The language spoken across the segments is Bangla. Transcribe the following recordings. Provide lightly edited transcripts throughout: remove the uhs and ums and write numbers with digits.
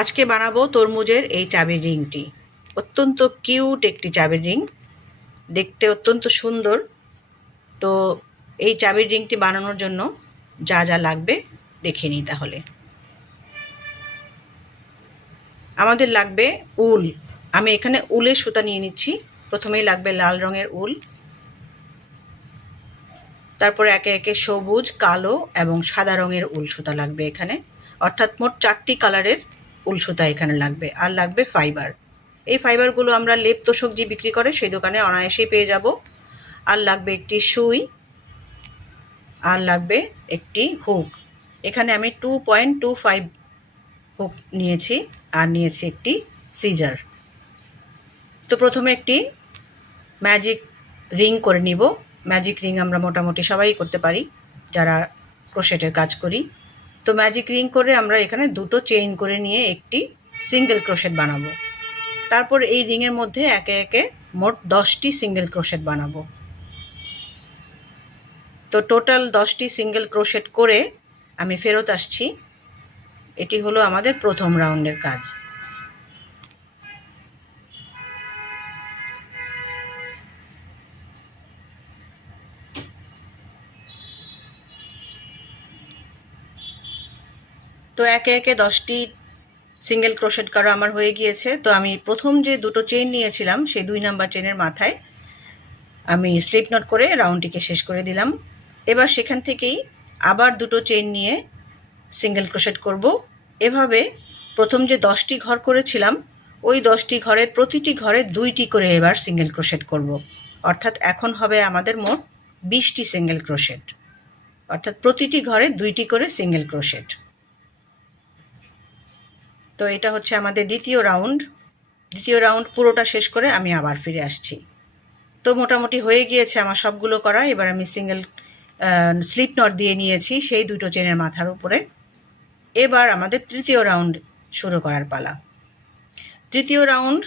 আজকে বানাবো তরমুজের এই চাবির রিংটি। অত্যন্ত কিউট একটি চাবির রিং, দেখতে অত্যন্ত সুন্দর। তো এই চাবির রিংটি বানানোর জন্য যা যা লাগবে দেখে নিই তাহলে। আমাদের লাগবে উল। আমি এখানে উলের সুতা নিয়ে নিচ্ছি। প্রথমেই লাগবে লাল রঙের উল, তারপরে একে একে সবুজ, কালো এবং সাদা রঙের উল সুতা লাগবে এখানে। অর্থাৎ মোট 4টি কালারের উল সুতা এখানে লাগবে। আর লাগবে ফাইবার। এই ফাইবারগুলো আমরা লেপ তোষক যে বিক্রি করে সেই দোকানে অনায়াসেই পেয়ে যাব। আর লাগবে একটি সুই, আর লাগবে একটি হুক। এখানে আমি 2.25 হুক নিয়েছি, আর নিয়েছি একটি সিজার। তো প্রথমে একটি ম্যাজিক রিং করে নিব। ম্যাজিক রিং আমরা মোটামুটি সবাই করতে পারি যারা ক্রোশেটের কাজ করি। তো ম্যাজিক রিং করে আমরা এখানে 2টো চেইন করে নিয়ে একটি সিঙ্গেল ক্রোশেট বানাবো। তারপর এই রিংয়ের মধ্যে একে একে মোট 10টি সিঙ্গেল ক্রোশেট বানাবো। তো টোটাল 10টি সিঙ্গেল ক্রোশেট করে আমি ফেরত আসছি। এটি হলো আমাদের প্রথম রাউন্ডের কাজ। তো একে একে 10টি সিঙ্গেল ক্রোশেট করা আমার হয়ে গিয়েছে। তো আমি প্রথম যে 2টো চেইন নিয়েছিলাম সেই 2 নাম্বার চেইনের মাথায় আমি স্লিপ নট করে রাউন্ডটিকে শেষ করে দিলাম। এবার সেখান থেকেই আবার 2টো চেইন নিয়ে সিঙ্গেল ক্রোশেট করব। এভাবে প্রথম যে 10টি ঘর করেছিলাম ওই 10টি ঘরের প্রতিটি ঘরে 2টি করে এবার সিঙ্গেল ক্রোশেট করব। অর্থাৎ এখন হবে আমাদের মোট 20টি সিঙ্গেল ক্রোশেট। অর্থাৎ প্রতিটি ঘরে 2টি করে সিঙ্গেল ক্রোশেট। তো এটা হচ্ছে আমাদের দ্বিতীয় রাউন্ড। দ্বিতীয় রাউন্ড পুরোটা শেষ করে আমি আবার ফিরে আসছি। তো মোটামুটি হয়ে গিয়েছে আমার সবগুলো করা। এবার আমি সিঙ্গেল স্লিপ নট দিয়ে নিয়েছি সেই 2টো চেনের মাথার উপরে। এবার আমাদের তৃতীয় রাউন্ড শুরু করার পালা। তৃতীয় রাউন্ড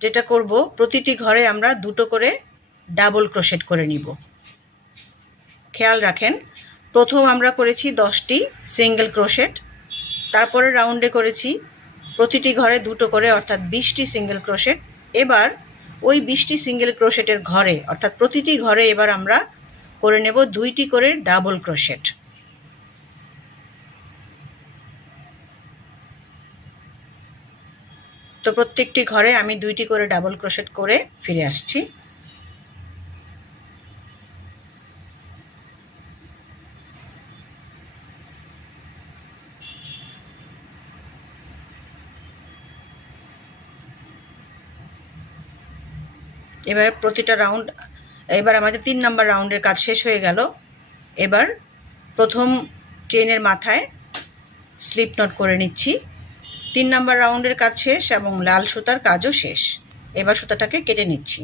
যেটা করব, প্রতিটি ঘরে আমরা 2টো করে ডাবল ক্রোশেট করে নিব। খেয়াল রাখেন, প্রথম আমরা করেছি 10টি সিঙ্গেল ক্রোশেট, তারপরে রাউন্ডে করেছি প্রতিটি ঘরে 2টো করে, অর্থাৎ 20টি সিঙ্গেল ক্রোশেট। এবার ওই 20টি সিঙ্গেল ক্রোশেটের ঘরে, অর্থাৎ প্রতিটি ঘরে এবার আমরা করে নেব 2টি করে ডাবল ক্রোশেট। তো প্রত্যেকটি ঘরে আমি 2টি করে ডাবল ক্রোশেট করে ফিরে আসছি। এবার প্রতিটা রাউন্ড, এবার আমাদের 3 নাম্বার রাউন্ডের কাজ শেষ হয়ে গেল। এবার প্রথম চেইনের মাথায় স্লিপ নট করে নিচ্ছি। 3 নাম্বার রাউন্ডের কাজ শেষ এবং লাল সুতার কাজও শেষ। এবার সুতাটাকে কেটে নিচ্ছি।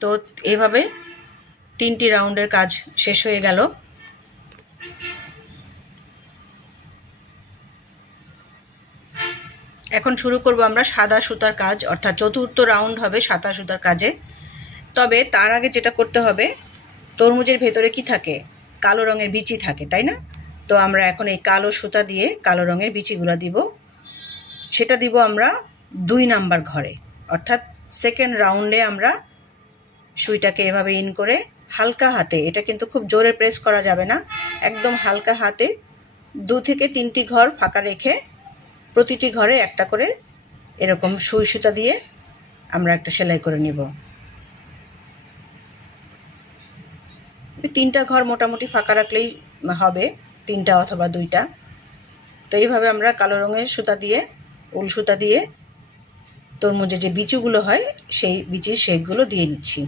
তো এভাবে 3টি রাউন্ডের কাজ শেষ হয়ে গেল। এখন শুরু করব আমরা সাদা সুতার কাজ, অর্থাৎ চতুর্থ রাউন্ড হবে সাদা সুতার কাজে। তবে তার আগে যেটা করতে হবে, তরমুজের ভেতরে কি থাকে? কালো রঙের বিচি থাকে, তাই না? তো আমরা এখন এই কালো সুতা দিয়ে কালো রঙের বিচিগুলো দিব। সেটা দিব আমরা 2 নাম্বার ঘরে, অর্থাৎ সেকেন্ড রাউন্ডে আমরা সুইটাকে এভাবে ইন করে হালকা হাতে, এটা কিন্তু খুব জোরে প্রেস করা যাবে না, একদম হালকা হাতে 2 থেকে 3টি ঘর ফাঁকা রেখে প্রতিটি ঘরে একটা করে এরকম সুই সুতা দিয়ে আমরা একটা সেলাই করে নিব। 3টা ঘর মোটামুটি ফাঁকা রাখলেই হবে, 3টা অথবা 2টা। তো এইভাবে আমরা কালো রঙের সুতা দিয়ে, উল সুতা দিয়ে তরমুজের যে বিচিগুলো হয় সেই বিচির শেপগুলো দিয়ে নিচ্ছি।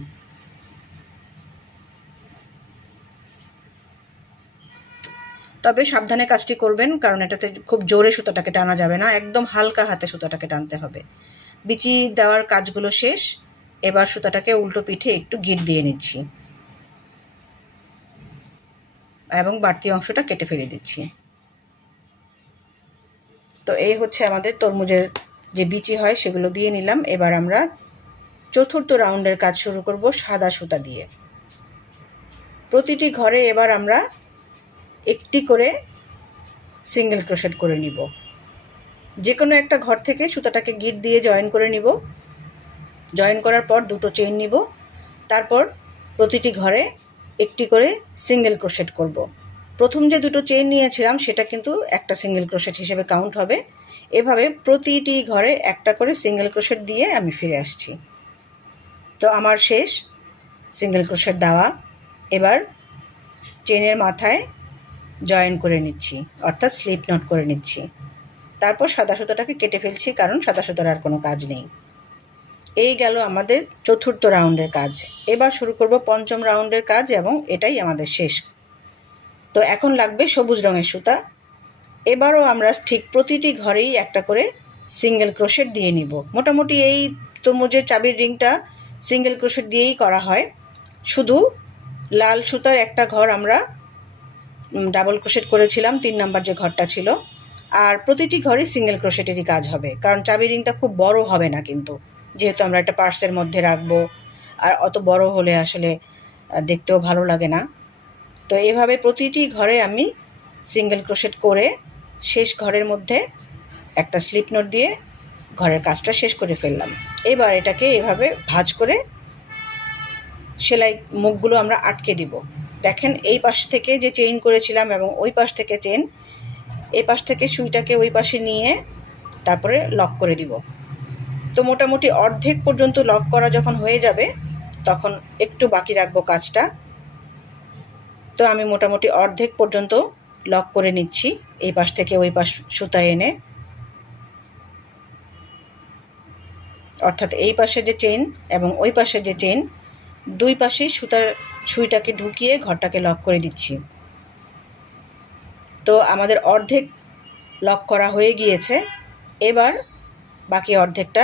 তবে সাবধানে কাজটি করবেন, কারণ এটাতে খুব জোরে সুতাটাকে টানা যাবে না, একদম হালকা হাতে সুতাটাকে টানতে হবে। বিচি দেওয়ার কাজগুলো শেষ। এবার সুতাটাকে উল্টো পিঠে একটু গিট দিয়ে নিচ্ছি এবং বাড়তি অংশটা কেটে ফেলে দিচ্ছি। তো এই হচ্ছে আমাদের তরমুজের যে বিচি হয় সেগুলো দিয়ে নিলাম। এবার আমরা চতুর্থ রাউন্ডের কাজ শুরু করব সাদা সুতা দিয়ে। প্রতিটি ঘরে এবার আমরা একটি করে সিঙ্গেল ক্রোশেট করে নিব। যে কোনো একটা ঘর থেকে সুতাটাকে গিট দিয়ে জয়েন করে নিব। জয়েন করার পর দুটো চেইন নিব, তারপর প্রতিটি ঘরে একটি করে সিঙ্গেল ক্রোশেট করব। প্রথম যে দুটো চেইন নিয়েছিলাম সেটা কিন্তু একটা সিঙ্গেল ক্রোশেট হিসেবে কাউন্ট হবে। এভাবে প্রতিটি ঘরে একটা করে সিঙ্গেল ক্রোশেট দিয়ে আমি ফিরে আসছি। তো আমার শেষ সিঙ্গেল ক্রোশেট দেওয়া। এবার চেনের মাথায় জয়েন করে নিচ্ছি, অর্থাৎ স্লিপ নট করে নিচ্ছি। তারপর সাদা সুতোটাকে কেটে ফেলছি, কারণ সাদা সুতোর আর কোনো কাজ নেই। এই গেল আমাদের চতুর্থ রাউন্ডের কাজ। এবার শুরু করব পঞ্চম রাউন্ডের কাজ, এবং এটাই আমাদের শেষ। তো এখন লাগবে সবুজ রঙের সুতা। এবারও আমরা ঠিক প্রতিটি ঘরেই একটা করে সিঙ্গেল ক্রোশেট দিয়ে নিব। মোটামুটি এই তরমুজের চাবির রিংটা সিঙ্গেল ক্রোশেট দিয়েই করা হয়। শুধু লাল সুতার একটা ঘর আমরা ডাবল ক্রোশেট করেছিলাম, 3 নাম্বার যে ঘরটা ছিল। আর প্রতিটি ঘরে সিঙ্গেল ক্রোশেটেরই কাজ হবে, কারণ চাবি রিংটা খুব বড় হবে না কিন্তু, যেহেতু আমরা একটা পার্সের মধ্যে রাখবো। আর অত বড় হলে আসলে দেখতেও ভালো লাগে না। তো এভাবে প্রতিটি ঘরে আমি সিঙ্গেল ক্রোশেট করে শেষ ঘরের মধ্যে একটা স্লিপ নোট দিয়ে ঘরের কাজটা শেষ করে ফেললাম। এবার এটাকে এভাবে ভাঁজ করে সেলাই মুখগুলো আমরা আটকে দিব। দেখেন, এই পাশ থেকে যে চেইন করেছিলাম এবং ওই পাশ থেকে চেইন, এই পাশ থেকে সুইটাকে ওই পাশে নিয়ে তারপরে লক করে দিব। তো মোটামুটি অর্ধেক পর্যন্ত লক করা যখন হয়ে যাবে তখন একটু বাকি রাখবো কাজটা। তো আমি মোটামুটি অর্ধেক পর্যন্ত লক করে নিচ্ছি এই পাশ থেকে ওই পাশ সুতা এনে, অর্থাৎ এই পাশে যে চেইন এবং ওই পাশে যে চেইন, দুই পাশেই সুইটাকে ঢুকিয়ে ঘরটাকে লক করে দিচ্ছি। তো আমাদের অর্ধেক লক করা হয়ে গিয়েছে। এবার বাকি অর্ধেকটা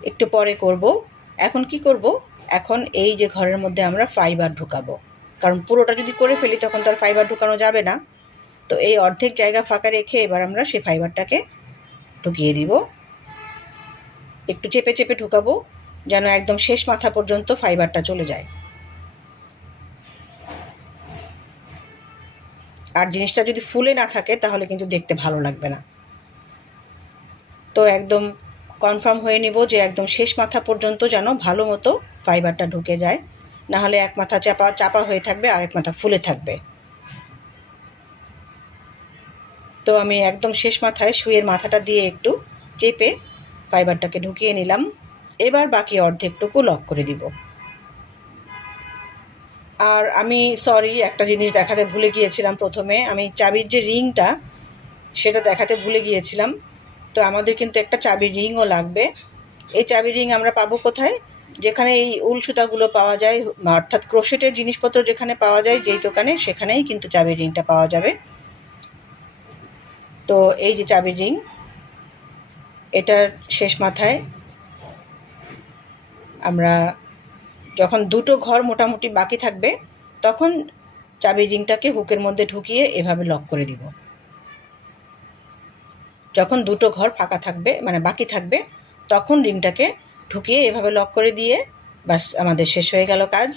একটু পরে করব। এখন কি করব? এখন এই যে ঘরের মধ্যে আমরা ফাইবার ঢুকাবো, কারণ পুরোটা যদি করে ফেলি তখন তো আর ফাইবার ঢুকানো যাবে না। তো এই অর্ধেক জায়গা ফাঁকা রেখে এবার আমরা সেই ফাইবারটাকে ঢুকিয়ে দিব। একটু চেপে চেপে ঢুকাবো, যেন একদম শেষ মাথা পর্যন্ত ফাইবারটা চলে যায়। আর জিনিসটা যদি ফুলে না থাকে তাহলে কিন্তু দেখতে ভালো লাগবে না। তো একদম কনফার্ম হয়ে নিব যে একদম শেষ মাথা পর্যন্ত যেন ভালো মতো ফাইবারটা ঢুকে যায়, নাহলে এক মাথা চাপা হয়ে থাকবে আর এক মাথা ফুলে থাকবে। তো আমি একদম শেষ মাথায় সুইয়ের মাথাটা দিয়ে একটু চেপে ফাইবারটাকে ঢুকিয়ে নিলাম। এবার বাকি অর্ধেকটুকু লক করে দিব। আর আমি একটা জিনিস দেখাতে ভুলে গিয়েছিলাম। প্রথমে আমি চাবির যে রিংটা সেটা দেখাতে ভুলে গিয়েছিলাম। তো আমাদের কিন্তু একটা চাবির রিংও লাগবে। এই চাবির রিং আমরা পাবো কোথায়? যেখানে এই উল সুতাগুলো পাওয়া যায়, অর্থাৎ ক্রোশেটের জিনিসপত্র যেখানে পাওয়া যায় যেই দোকানে, সেখানেই কিন্তু চাবির রিংটা পাওয়া যাবে। তো এই যে চাবির রিং, এটার শেষ মাথায় আমরা যখন দুটো ঘর মোটামুটি বাকি থাকবে তখন চাবির রিংটাকে হুকের মধ্যে ঢুকিয়ে এভাবে লক করে দিব। যখন দুটো ঘর ফাঁকা থাকবে, মানে বাকি থাকবে, তখন রিংটাকে ঢুকিয়ে এভাবে লক করে দিয়ে বাস আমাদের শেষ হয়ে গেল কাজ।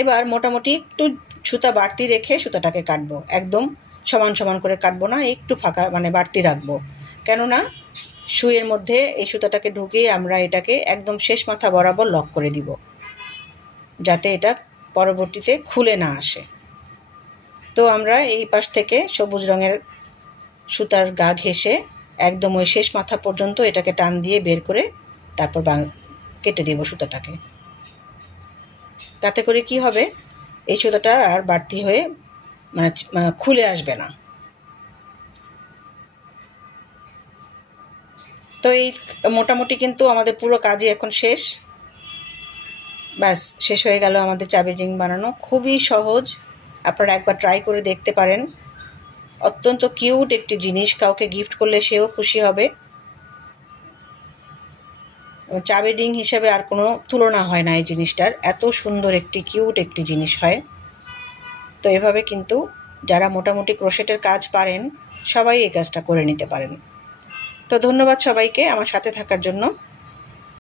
এবার মোটামুটি একটু সুতা বাড়তি রেখে সুতাটাকে কাটবো। একদম সমান সমান করে কাটবো না, একটু ফাঁকা মানে বাড়তি রাখবো। কেননা সুইয়ের মধ্যে এই সুতাটাকে ঢুকিয়ে আমরা এটাকে একদম শেষ মাথা বরাবর লক করে দিব, যাতে এটা পরবর্তীতে খুলে না আসে। তো আমরা এই পাশ থেকে সবুজ রঙের সুতার গা ঘেঁষে একদম ওই শেষ মাথা পর্যন্ত এটাকে টান দিয়ে বের করে তারপর কেটে দেব সুতাটাকে। তাতে করে কি হবে, এই সুতাটা আর বাড়তি হয়ে মানে খুলে আসবে না। তো এই মোটামুটি কিন্তু আমাদের পুরো কাজই এখন শেষ। ব্যাস, শেষ হয়ে গেল আমাদের চাবির রিং বানানো। খুবই সহজ, আপনারা একবার ট্রাই করে দেখতে পারেন। অত্যন্ত কিউট একটি জিনিস, কাউকে গিফট করলে সেও খুশি হবে। চাবির রিং হিসেবে আর কোনো তুলনা হয় না এই জিনিসটার, এত সুন্দর একটি কিউট একটি জিনিস হয়। তো এভাবে কিন্তু যারা মোটামুটি ক্রোশেটের কাজ পারেন সবাই এই কাজটা করে নিতে পারেন। তো ধন্যবাদ সবাইকে আমার সাথে থাকার জন্য।